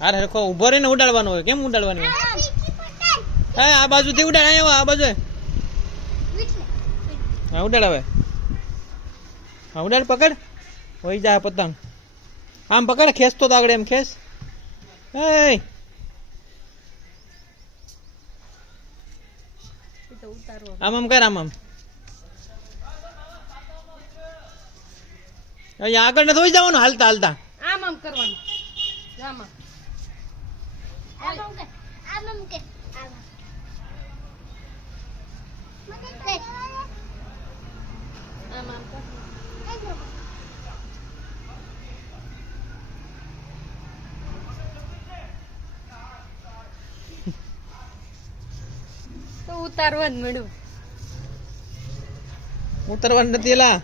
અરે હરખો ઉભો રહીને ઉડાડવાનો હોય. કેમ ઉડાડવાની હોય? હા આ બાજુથી ઉડાડ. અહીંયા આ બાજુ. હા ઉડાડ હવે. હા ઉડાડ પકડ. હોય જા પતંગ. આમ પકડ ખેંચતો તો આગળ એમ ખેંચ. એ આમ આમ કર આમ આમ. અહીંયા આગળ નથી હોય જવાનું હાલતા હાલતા. આમ આમ કરવાનું. આમ આમ. આમ કે આમ કે આમ આમ આમ કર. તો ઉતારવા જ મળ્યું. ઉતરવાનું નથી એલા.